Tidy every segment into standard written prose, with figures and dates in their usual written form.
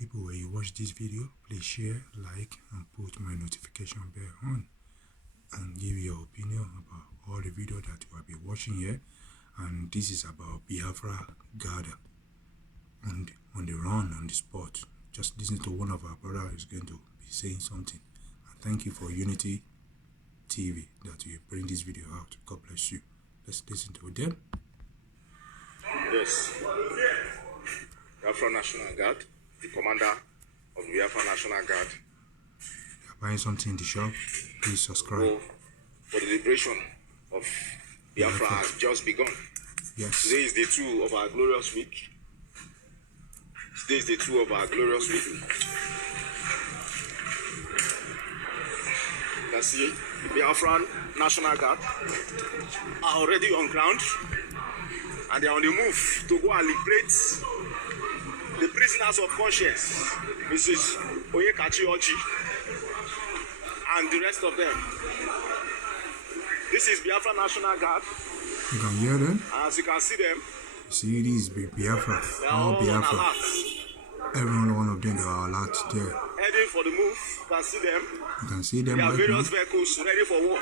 People, when you watch this video, please share, like, and put my notification bell on, and give your opinion about all the video that you have been watching here. And this is about Biafra Guard on the run, on the spot. Just listen to one of our brothers is going to be saying something. And thank you for Unity TV that you bring this video out. God bless you. Let's listen to them. Yes. Biafra National Guard, the commander of the Biafra National Guard. If you're buying something in the shop, please subscribe. For the liberation of Biafra has just begun. Yes. Today is day 2 of our glorious week. Today is day 2 of our glorious week. You can see the Biafran National Guard are already on ground, and they are on the move to go and liberate the prisoners of conscience, Mrs. Oyekachi Oji, and the rest of them. This is Biafra National Guard. You can hear them. As you can see them, You see, this is Biafra. they are all Biafra. on alert. Every one of them, they are alert there. Heading for the move. You can see them. You can see them There are right now. various vehicles ready for war.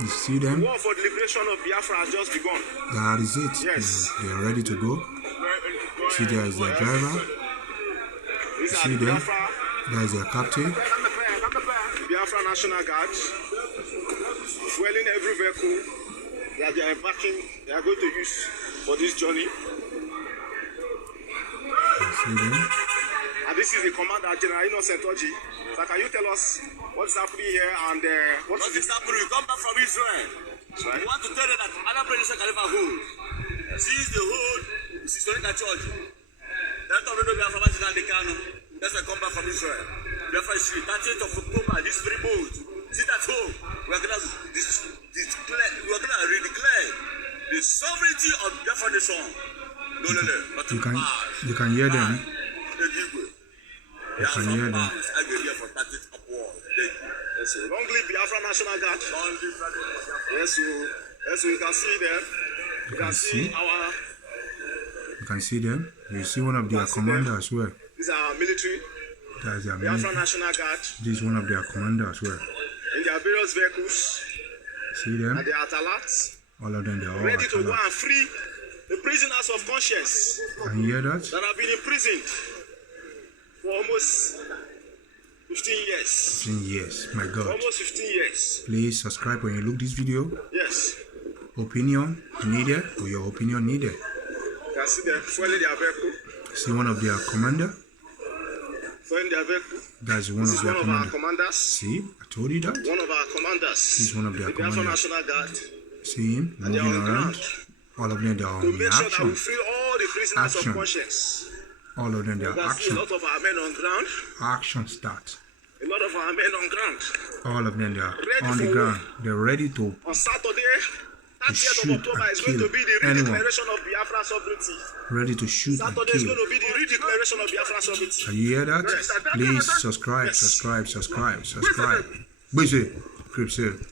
You see them. War for the liberation of Biafra has just begun. That is it. Yes. They are ready to go. See, there is their driver. These are See the them. Biafra, There is their captain. Biafra National Guard, fueling every vehicle that they are embarking, they are going to use for this journey. You see them. And this is the commander, General Innocent Oji. So can you tell us what is happening here and what What is is happening? We come back from Israel. right? We want to tell you that other president can never hold. Seize the hold, this is Sonika Church. That of the Biafra and the Kano. That's why I come back from Israel. Biafra is 30th of October, this very bold. Sit at home. We are going to redeclare the sovereignty of Biafra nation. No, not You in can, past. you can hear them. You can hear them. I go here for 30th upward. Yes, so long live Biafra National Guard. Yes, so you can see them. You can see our, You can see them. You see one of their commanders as well. these are our military, That is their Biafra military. National Guard, This is one of their commanders as well. in their various vehicles, See them. and they are at alert, All of them, they are all ready at to go alert. and free the prisoners of conscience Can you hear that? that have been imprisoned for almost 15 years. 15 years. My God. Almost 15 years. Please subscribe when you look this video. Yes. Opinion needed, or your opinion needed. You can see them fueling their vehicle. See one of their commander. Fueling their vehicle. That's one This of is their one of our commander. commanders. See, I told you that. One of our commanders. He's one of their the Biafra commanders. National Guard. See him And they are moving on around. ground All of them, they are to on make sure that we action. free all the prisoners Action. of conscience. All of them, they You are can see a action. lot of our men on ground. Action start. A lot of our men on ground. All of them, they are Ready on the for ground. They're ready to On Saturday, 30th shoot of October and is going to kill be the anyone. redeclaration of Biafra sovereignty. shoot and Saturday is kill. going to be the redeclaration of Biafra sovereignty. Can you hear that? Yes. Please subscribe, Yes. subscribe. Busy. Cripsy.